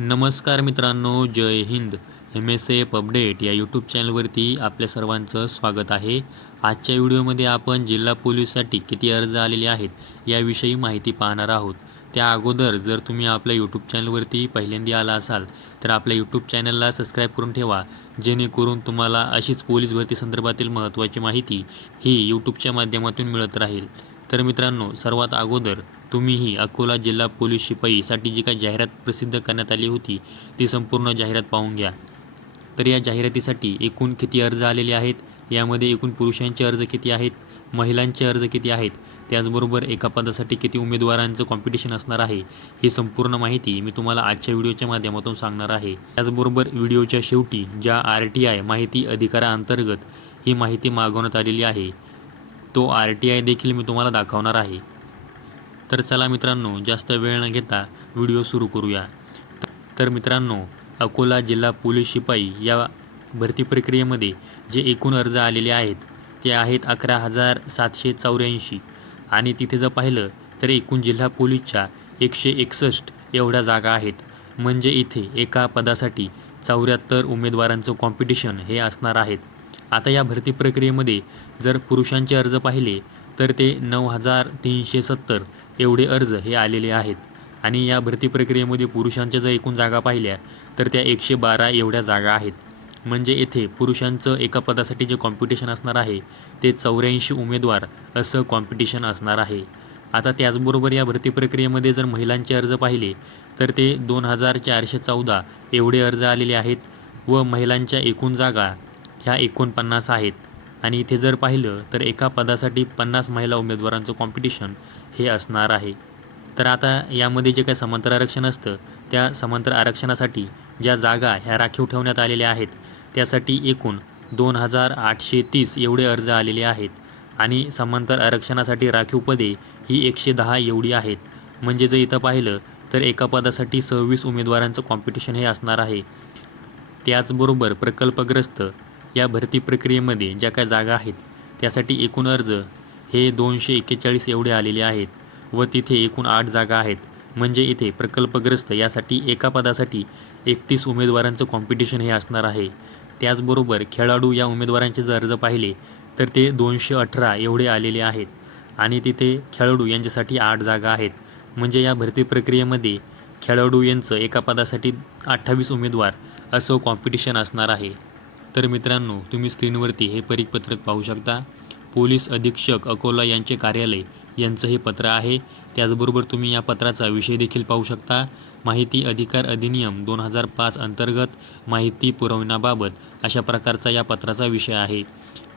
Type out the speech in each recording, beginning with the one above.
नमस्कार मित्रांनो, जय Hind. MSF update या यूट्यूब चॅनलवरती आपल्या सर्वांचं स्वागत आहे. आजच्या व्हिडिओमध्ये आपण जिल्हा पोलीससाठी किती अर्ज आलेले आहेत याविषयी माहिती पाहणार आहोत. त्या अगोदर जर तुम्ही आपल्या यूट्यूब चॅनलवरती पहिल्यांदा आला असाल तर आपल्या यूट्यूब चॅनलला सबस्क्राईब करून ठेवा, जेणेकरून तुम्हाला अशीच पोलीस भरती संदर्भातील महत्त्वाची माहिती ही यूट्यूबच्या माध्यमातून मिळत राहील. तर मित्रांनो, सर्वात अगोदर तुम्हीही अकोला जिल्हा पोलीस शिपाईसाठी जी काही जाहिरात प्रसिद्ध करण्यात आली होती ती संपूर्ण जाहिरात पाहून घ्या. तर या जाहिरातीसाठी एकूण किती अर्ज आलेले आहेत, यामध्ये एकूण पुरुषांचे अर्ज किती आहेत, महिलांचे अर्ज किती आहेत, त्याचबरोबर एका पदासाठी किती उमेदवारांचं कॉम्पिटिशन असणार आहे, ही संपूर्ण माहिती मी तुम्हाला आजच्या व्हिडिओच्या माध्यमातून सांगणार आहे. त्याचबरोबर व्हिडिओच्या शेवटी ज्या RTI माहिती अधिकाराअंतर्गत ही माहिती मागवण्यात आलेली आहे तो RTI देखील मी तुम्हाला दाखवणार आहे. तर चला मित्रांनो, जास्त वेळ न घेता व्हिडिओ सुरू करूया. तर मित्रांनो, अकोला जिल्हा पोलीस शिपाई या भरती प्रक्रियेमध्ये जे एकूण अर्ज आलेले आहेत ते आहेत 11,784 आणि तिथे जर पाहिलं तर एकूण जिल्हा पोलीसच्या 161 एवढ्या जागा आहेत. म्हणजे इथे एका पदासाठी 74 उमेदवारांचं कॉम्पिटिशन हे असणार आहेत. आता या भरती प्रक्रियेमध्ये जर पुरुषांचे अर्ज पाहिले तर ते 9,370 एवढे अर्ज हे आलेले आहेत आणि या भरती प्रक्रियेमध्ये पुरुषांच्या जर एकूण जागा पाहिल्या तर त्या 112 एवढ्या जागा आहेत. म्हणजे येथे पुरुषांचं एका पदासाठी जे कॉम्पिटिशन असणार आहे ते 84 उमेदवार असं कॉम्पिटिशन असणार आहे. आता त्याचबरोबर या भरती प्रक्रियेमध्ये जर महिलांचे अर्ज पाहिले तर ते 2,414 एवढे अर्ज आलेले आहेत व महिलांच्या एकूण जागा ह्या 49 आहेत. आणि इथे जर पाहिलं तर एका पदासाठी 50 महिला उमेदवारांचं कॉम्पिटिशन हे असणार आहे. तर आता यामध्ये जे काही समांतर आरक्षण असतं त्या समांतर आरक्षणासाठी ज्या जागा ह्या राखीव ठेवण्यात आलेल्या आहेत त्यासाठी एकूण 2,830 एवढे अर्ज आलेले आहेत आणि समांतर आरक्षणासाठी राखीव पदे ही 110 एवढी आहेत. म्हणजे जर इथं पाहिलं तर एका पदासाठी 26 उमेदवारांचं कॉम्पिटिशन हे असणार आहे. त्याचबरोबर प्रकल्पग्रस्त या भरती प्रक्रियेमध्ये ज्या काय जागा आहेत त्यासाठी एकूण अर्ज हे 241 एवढे आलेले आहेत व तिथे एकूण 8 जागा आहेत. म्हणजे इथे प्रकल्पग्रस्त यासाठी एका पदासाठी 31 उमेदवारांचं कॉम्पिटिशन हे असणार आहे. त्याचबरोबर खेळाडू या उमेदवारांचे जर अर्ज पाहिले तर ते 218 एवढे आलेले आहेत आणि तिथे खेळाडू यांच्यासाठी 8 जागा आहेत. म्हणजे या भरती प्रक्रियेमध्ये खेळाडू यांचं एका पदासाठी 28 उमेदवार असं कॉम्पिटिशन असणार आहे. तर मित्रांनो, तुम्ही स्क्रीनवरती हे परिपत्रक पाहू शकता. पोलीस अधीक्षक अकोला यांचे कार्यालय यांचं हे पत्र आहे. त्याचबरोबर तुम्ही या पत्राचा विषय देखील पाहू शकता. माहिती अधिकार अधिनियम 2005 अंतर्गत माहिती पुरवण्याबाबत अशा प्रकारचा या पत्राचा विषय आहे.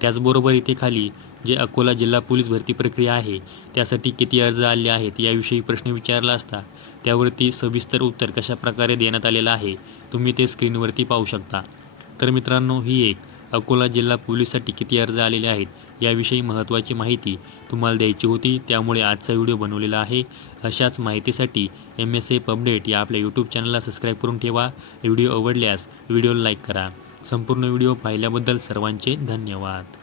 त्याचबरोबर इथे खाली जे अकोला जिल्हा पोलीस भरती प्रक्रिया आहे त्यासाठी किती अर्ज आले आहेत याविषयी प्रश्न विचारला असता त्यावरती सविस्तर उत्तर कशा प्रकारे देण्यात आलेलं आहे तुम्ही ते स्क्रीनवरती पाहू शकता. तर मित्रांनो, ही एक अकोला जिल्हा पोलीससाठी किती अर्ज आलेले आहेत याविषयी महत्त्वाची माहिती तुम्हाला द्यायची होती, त्यामुळे आजचा व्हिडिओ बनवलेला आहे. अशाच माहितीसाठी MSF अपडेट या आपल्या यूट्यूब चॅनलला सबस्क्राईब करून ठेवा. व्हिडिओ आवडल्यास व्हिडिओला लाईक करा. संपूर्ण व्हिडिओ पाहिल्याबद्दल सर्वांचे धन्यवाद.